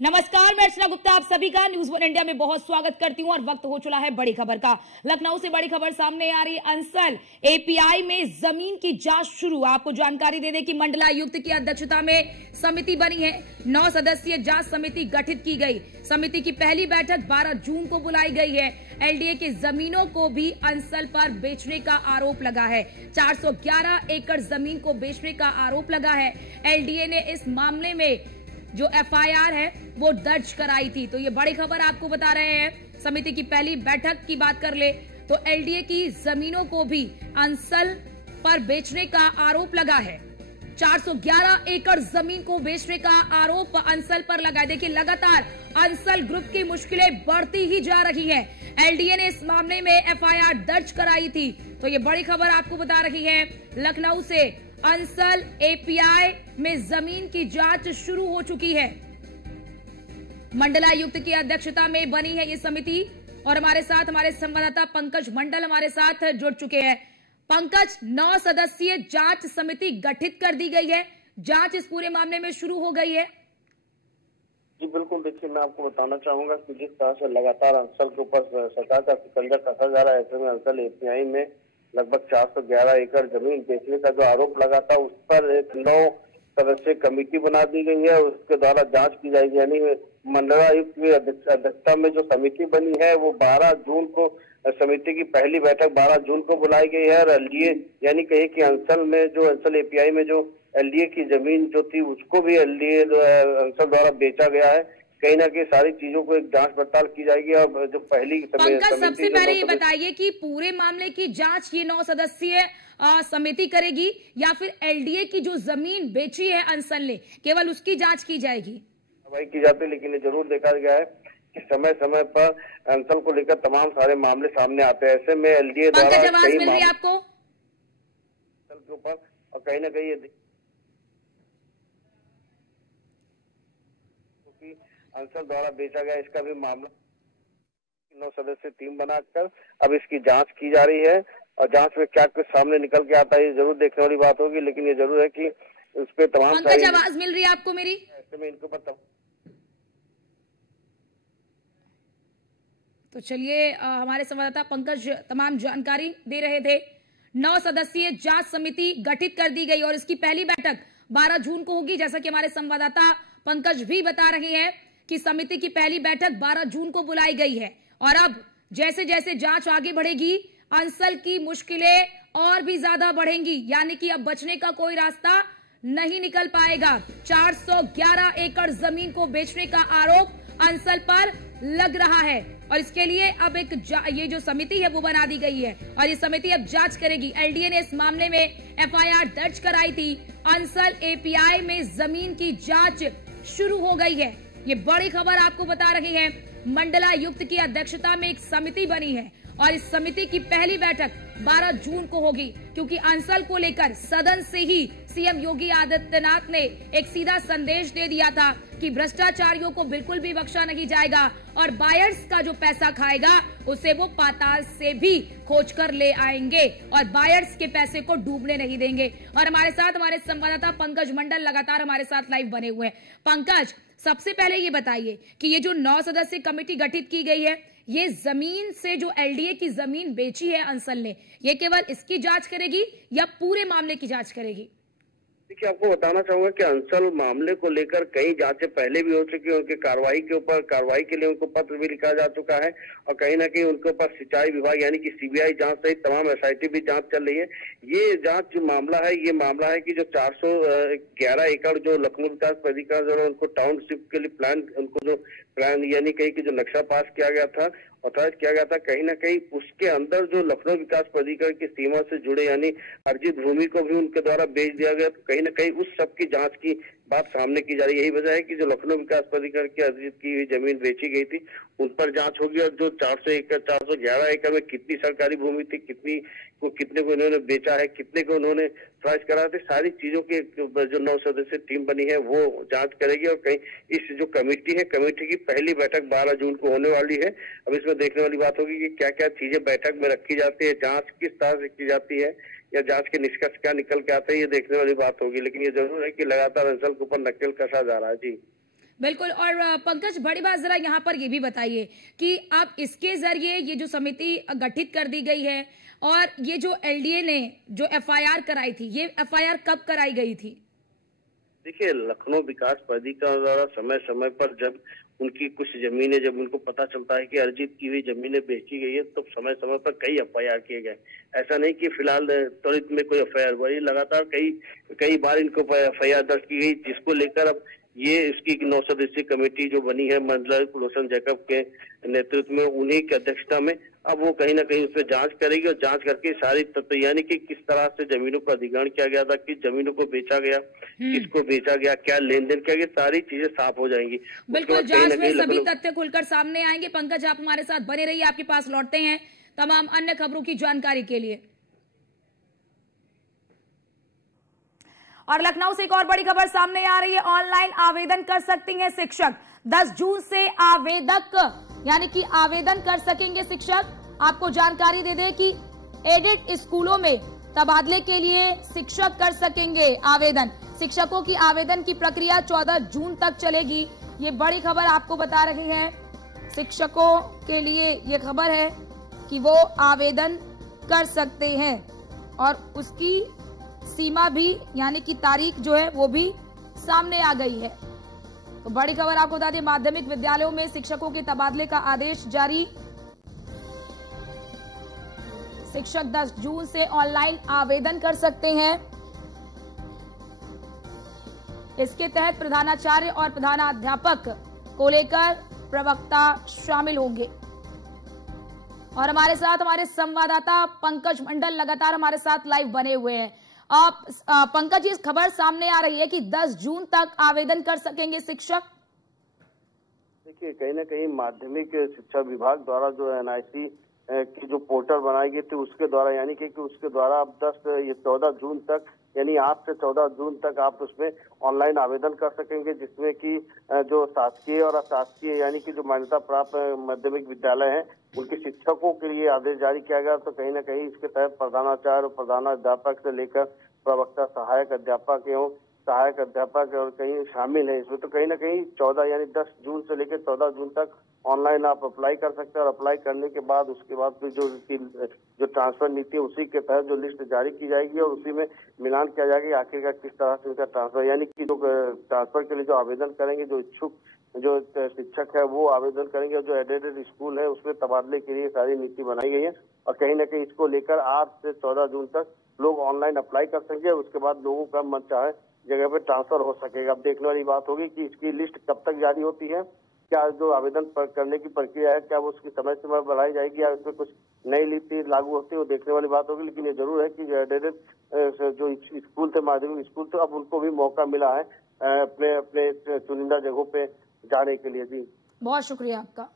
नमस्कार, मैं अर्चना गुप्ता आप सभी का न्यूज वन इंडिया में बहुत स्वागत करती हूं और वक्त हो चला है बड़ी खबर का। लखनऊ से बड़ी खबर सामने आ रही। अंसल एपीआई में जमीन की जांच शुरू। आपको जानकारी दे दें कि मंडलायुक्त की अध्यक्षता में समिति बनी है। 9 सदस्यीय जांच समिति गठित की गई। समिति की पहली बैठक 12 जून को बुलाई गई है। एलडीए की जमीनों को भी अंसल पर बेचने का आरोप लगा है। 411 एकड़ जमीन को बेचने का आरोप लगा है। एलडीए ने इस मामले में जो एफआईआर है वो दर्ज कराई थी। तो ये बड़ी खबर आपको बता रहे हैं। समिति की पहली बैठक की बात कर ले तो एलडीए की जमीनों को भी अंसल पर बेचने का आरोप लगा है। 411 एकड़ जमीन को बेचने का आरोप अंसल पर लगा है। देखिए, लगातार अंसल ग्रुप की मुश्किलें बढ़ती ही जा रही हैं। एलडीए ने इस मामले में एफआईआर दर्ज कराई थी। तो ये बड़ी खबर आपको बता रही है। लखनऊ से अंसल एपीआई में जमीन की जांच शुरू हो चुकी है। मंडलायुक्त की अध्यक्षता में बनी है ये समिति और हमारे साथ हमारे संवाददाता पंकज मंडल हमारे साथ जुड़ चुके हैं। पंकज, 9 सदस्यीय जांच समिति गठित कर दी गई है। जांच इस पूरे मामले में शुरू हो गई है। जी बिल्कुल, देखिए मैं आपको बताना चाहूंगा कि जिस तरह से लगातार अंसल के ऊपर सरकार का शिकंजा कसा जा रहा है, ऐसे में अंसल एपीआई में लगभग 411 एकड़ जमीन बेचने का जो आरोप लगा था उस पर एक 9 सदस्यीय कमेटी बना दी गई है। उसके द्वारा जांच की जाएगी। यानी मंडलायुक्त की अध्यक्षता में जो समिति बनी है वो 12 जून को समिति की पहली बैठक 12 जून को बुलाई गई है। और एलडीए यानी कहे कि अंसल एपीआई में जो एलडीए की जमीन जो थी उसको भी एलडीए अंसल द्वारा बेचा गया है। कहीं ना कहीं सारी चीजों को एक जांच पड़ताल की जाएगी। और जो पहली सबसे पहले ये बताइए कि पूरे मामले की जांच ये 9 सदस्यीय समिति करेगी या फिर एलडीए की जो जमीन बेची है अंसल ने केवल उसकी जांच की जाएगी? की जाती है, लेकिन ये जरूर देखा गया है कि समय समय पर अंसल को लेकर तमाम सारे मामले सामने आते हैं। ऐसे में एलडीए द्वारा आवाज मिल रही है आपको के ऊपर और कहीं ना कहीं अंसल द्वारा बेचा गया इसका भी मामला 9 सदस्यीय टीम बनाकर अब इसकी जांच की जा रही है। और जांच में क्या कुछ सामने निकल के आता है ये जरूर देखने वाली बात होगी। लेकिन ये जरूर है कि उस पर तमाम सारी आवाज मिल रही है आपको मेरी? ऐसे में इनके ऊपर तो चलिए, हमारे संवाददाता पंकज तमाम जानकारी दे रहे थे। 9 सदस्यीय जांच समिति गठित कर दी गई और इसकी पहली बैठक 12 जून को होगी। जैसा कि हमारे संवाददाता पंकज भी बता रहे हैं कि समिति की पहली बैठक 12 जून को बुलाई गई है। और अब जैसे जैसे जांच आगे बढ़ेगी अंसल की मुश्किलें और भी ज्यादा बढ़ेंगी। यानी कि अब बचने का कोई रास्ता नहीं निकल पाएगा। 411 एकड़ जमीन को बेचने का आरोप अंसल पर लग रहा है और इसके लिए अब ये जो समिति है वो बना दी गई है और ये समिति अब जांच करेगी। एलडीए ने इस मामले में एफआईआर दर्ज कराई थी। अंसल एपीआई में जमीन की जांच शुरू हो गई है। ये बड़ी खबर आपको बता रही है। मंडलायुक्त की अध्यक्षता में एक समिति बनी है और इस समिति की पहली बैठक 12 जून को होगी, क्योंकि अंसल को लेकर सदन से ही सीएम योगी आदित्यनाथ ने एक सीधा संदेश दे दिया था कि भ्रष्टाचारियों को बिल्कुल भी बख्शा नहीं जाएगा और बायर्स का जो पैसा खाएगा उसे वो पाताल से भी खोज कर ले आएंगे और बायर्स के पैसे को डूबने नहीं देंगे। और हमारे साथ हमारे संवाददाता पंकज मंडल लगातार हमारे साथ लाइव बने हुए हैं। पंकज, सबसे पहले ये बताइए कि ये जो 9 सदस्यीय कमेटी गठित की गई है, ये जमीन से जो एलडीए की जमीन बेची है अंसल ने, ये केवल इसकी जांच करेगी या पूरे मामले की जांच करेगी? देखिए, आपको बताना चाहूंगा कि अंसल मामले को लेकर कई जांचें पहले भी हो चुकी है। उनके कार्रवाई के लिए उनको पत्र भी लिखा जा चुका है और कहीं ना कहीं उनके ऊपर सिंचाई विभाग यानी कि सीबीआई जांच सहित तमाम एसआईटी भी जांच चल रही है। ये जांच जो मामला है ये मामला है कि जो 411 एकड़ जो लखनऊ विकास प्राधिकरण जो उनको टाउनशिप के लिए प्लान यानी कहीं कि जो नक्शा पास किया गया था, ऑथराइज किया गया था, कहीं ना कहीं उसके अंदर जो लखनऊ विकास प्राधिकरण की सीमा से जुड़े यानी अर्जित भूमि को भी उनके द्वारा बेच दिया गया। तो कहीं ना कहीं उस सब की जांच की बात सामने की जा रही है। यही वजह है कि जो लखनऊ विकास प्राधिकरण की अर्जित की हुई जमीन बेची गई थी उन पर जांच होगी और जो 411 एकड़ में कितनी सरकारी भूमि थी, कितने को इन्होंने बेचा है, कितने को उन्होंने ऑथराइज करा थे, सारी चीजों की जो 9 सदस्यीय टीम बनी है वो जांच करेगी। और कहीं इस जो कमेटी है, कमेटी की पहली बैठक 12 जून को होने वाली है। अब इसमें देखने वाली बात होगी कि क्या क्या चीजें बैठक में रखी जाती है, जांच किस तरह से की जाती है या जांच के निष्कर्ष क्या निकल के आते हैं, ये देखने वाली बात होगी। लेकिन ये जरूर है कि लगातार अंसल के ऊपर नकेल कसा जा रहा है। जी बिल्कुल। और पंकज, बड़ी बात जरा यहाँ पर ये भी बताइए कि अब इसके जरिए ये जो समिति गठित कर दी गई है और ये जो एलडीए ने जो एफआईआर कराई थी, ये एफआईआर कब कराई गई थी? देखिए, लखनऊ विकास प्राधिकरण द्वारा समय समय पर जब उनकी कुछ जमीनें, जब उनको पता चलता है कि अर्जित की हुई जमीनें बेची गई है, तो समय समय पर कई एफआईआर किए गए। ऐसा नहीं कि फिलहाल त्वरित में कोई एफआईआर हुई, लगातार कई बार इनको एफआईआर दर्ज की गई, जिसको लेकर अब ये इसकी 9 सदस्यीय कमेटी जो बनी है मंडल कुलभूषण जैकब के नेतृत्व में, उन्हीं की अध्यक्षता में, अब वो कहीं ना कहीं उस पर जांच करेगी और जांच करके सारी तथ्य, यानी कि किस तरह से जमीनों का अधिग्रहण किया गया था, किस जमीनों को बेचा गया, किसको बेचा गया, क्या लेन देन किया गया, सारी चीजें साफ हो जाएंगी। बिल्कुल, जांच में सभी तथ्य खुलकर सामने आएंगे। पंकज, आप हमारे साथ बने रहिए, आपके पास लौटते हैं तमाम अन्य खबरों की जानकारी के लिए। और लखनऊ से एक और बड़ी खबर सामने आ रही है। ऑनलाइन आवेदन कर सकती हैं शिक्षक। 10 जून से आवेदक यानी कि आवेदन कर सकेंगे शिक्षक। आपको जानकारी दे दें कि एडेड स्कूलों में तबादले के लिए शिक्षक कर सकेंगे आवेदन। शिक्षकों की आवेदन की प्रक्रिया 14 जून तक चलेगी। ये बड़ी खबर आपको बता रही है। शिक्षकों के लिए ये खबर है कि वो आवेदन कर सकते हैं और उसकी सीमा भी यानी कि तारीख जो है वो भी सामने आ गई है। तो बड़ी खबर आपको बता दें, माध्यमिक विद्यालयों में शिक्षकों के तबादले का आदेश जारी। शिक्षक 10 जून से ऑनलाइन आवेदन कर सकते हैं। इसके तहत प्रधानाचार्य और प्रधानाध्यापक को लेकर प्रवक्ता शामिल होंगे। और हमारे साथ हमारे संवाददाता पंकज मंडल लगातार हमारे साथ लाइव बने हुए हैं। पंकज, इस खबर सामने आ रही है कि 10 जून तक आवेदन कर सकेंगे शिक्षक। देखिए, कहीं ना कहीं माध्यमिक शिक्षा विभाग द्वारा जो एनआईसी की जो पोर्टल बनाई गई थी, उसके द्वारा, यानी कि उसके द्वारा अब 14 जून तक, यानी आज से 14 जून तक आप उसमें ऑनलाइन आवेदन कर सकेंगे, जिसमें कि जो शासकीय और अशासकीय यानी कि जो मान्यता प्राप्त माध्यमिक विद्यालय हैं, उनके शिक्षकों के लिए आदेश जारी किया गया। तो कहीं ना कहीं इसके तहत प्रधानाचार्य और प्रधानाध्यापक से लेकर प्रवक्ता, सहायक अध्यापक एवं सहायक अध्यापक और कहीं शामिल है इसमें। तो कहीं ना कहीं 14 यानी 10 जून से लेकर 14 जून तक ऑनलाइन आप अप्लाई कर सकते हैं। और अप्लाई करने के बाद उसके बाद फिर जो ट्रांसफर नीति है, उसी के तहत जो लिस्ट जारी की जाएगी और उसी में मिलान किया जाएगा आखिरकार किस तरह से उनका ट्रांसफर, यानी कि जो ट्रांसफर के लिए जो आवेदन करेंगे, जो इच्छुक जो शिक्षक है वो आवेदन करेंगे। और जो एडेड स्कूल है उसमें तबादले के लिए सारी नीति बनाई गई है। और कहीं ना कहीं इसको लेकर आज से 14 जून तक लोग ऑनलाइन अप्लाई कर सकेंगे। उसके बाद लोगों का मन चाहे जगह पे ट्रांसफर हो सकेगा। अब देखने वाली बात होगी कि इसकी लिस्ट कब तक जारी होती है, क्या जो आवेदन करने की प्रक्रिया है, क्या वो उसकी समय सीमा बढ़ाई जाएगी या उसमें कुछ नई नीति लागू होती है, वो देखने वाली बात होगी। लेकिन ये जरूर है कि जो एडेड जो स्कूल थे, माध्यमिक स्कूल थे, अब उनको भी मौका मिला है अपने अपने चुनिंदा जगहों पे जाने के लिए। जी, बहुत शुक्रिया आपका।